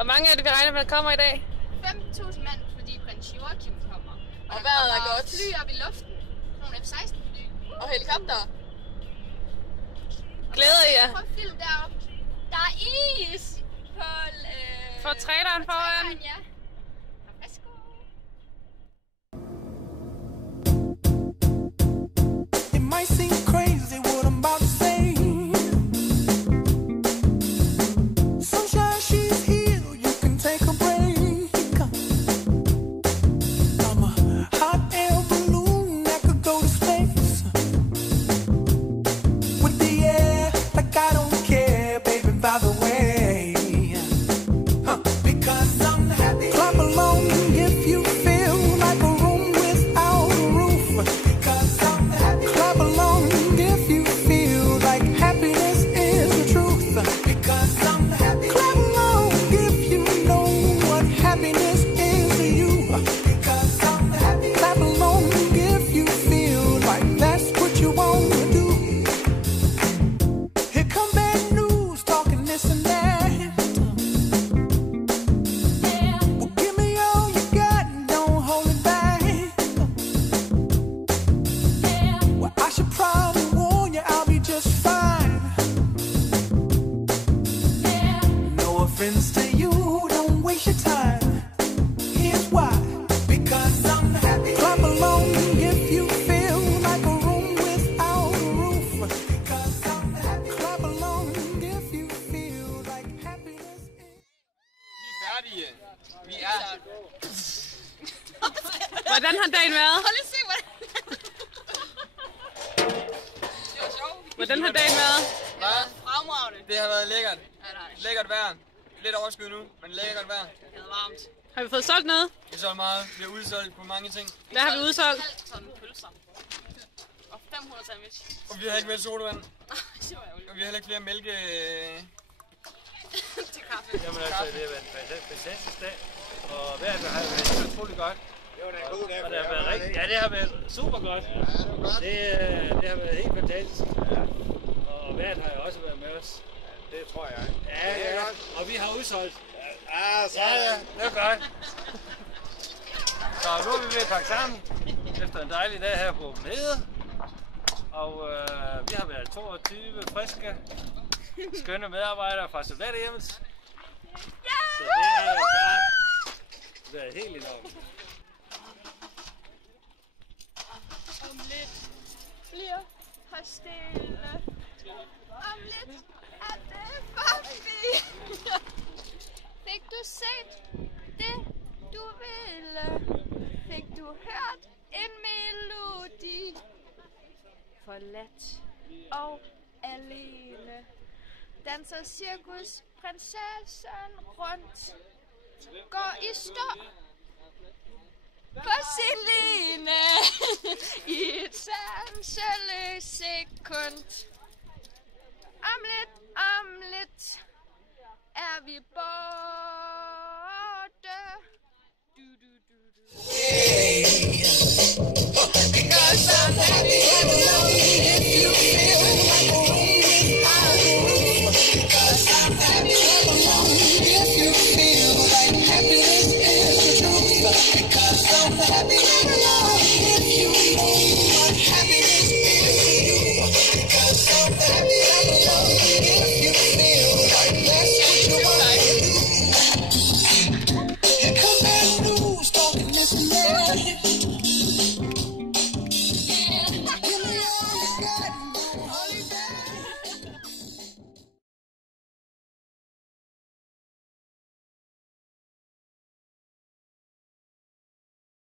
Hvor mange er det, vi regner med, der kommer i dag? 5.000 mand, fordi prins Joachim kommer. Og vejret er godt. Fly op i luften. Nogle F-16 fly. Og helikopter. Glæder I jer? Prøv at filme deroppe. Der er is på... For traileren foran. Ja. Værsgo. It might seem crazy what I'm about to say. Sunshine, she's here, you can take a break. I'm a hot air balloon that could go to space. With the air, like I don't care, baby, by the way. Because I'm happy. Clap along if you feel like a room without a roof. Because I'm happy. Clap along if you feel like happiness is the truth. Because I'm happy. Clap along if you know what happiness is to you. Because I'm happy. Clap along if you feel like that's what you want to do. Here come bad news, talking this and that. Well, give me all you got and don't hold it back. Well, I should probably warn you, I'll be just fine. No offense to you, don't waste your time. Here's why. Because I'm happy. Clap along if you feel like a room without a roof. Because I'm happy. Clap along if you feel like happiness is... Vi er færdige. Vi er... Hvordan har dagen været? Prøv lige at se, hvordan... Det var sjovt. Hvordan har dagen været? Hvad? Fremragende. Det har været lækkert. Ja, nej. Lækkert vejr. Lidt overskud nu, men lækkert vejr. Det er varmt. Har vi fået solgt noget? Vi er så meget. Vi er udsolgt på mange ting. Hvad har vi udsolgt? Halvt ton pølser. Og 500 sandwich. Og vi har ikke mere sodavand. Det var ærgerligt. Og vi har heller ikke flere mælke... Til kaffe. Jamen altså, det har været en fantastisk dag, og vejret har været utrolig godt. Det var da en god dag. Og det har været rigtig, ja, det har været super godt. Det har været helt fantastisk. Og vejret har jo også været med os. Det tror jeg. Ja, og vi har udsolgt. Så Ja, det er godt. Så nu er vi ved at pakke sammen efter en dejlig dag her på Åbenhede. Og vi har været 22 friske, skønne medarbejdere fra Soldaterhjemmet. Så det har jo bare været helt enormt. Om lidt bliver her stille. Om lidt er det forbi. Fik du set det, du ville? Fik du hørt en melodi? Forladt og alene danser cirkusprinsessen rundt. Går i stå på Celine i et sanseløst sekund. Om lidt er vi borte. Du.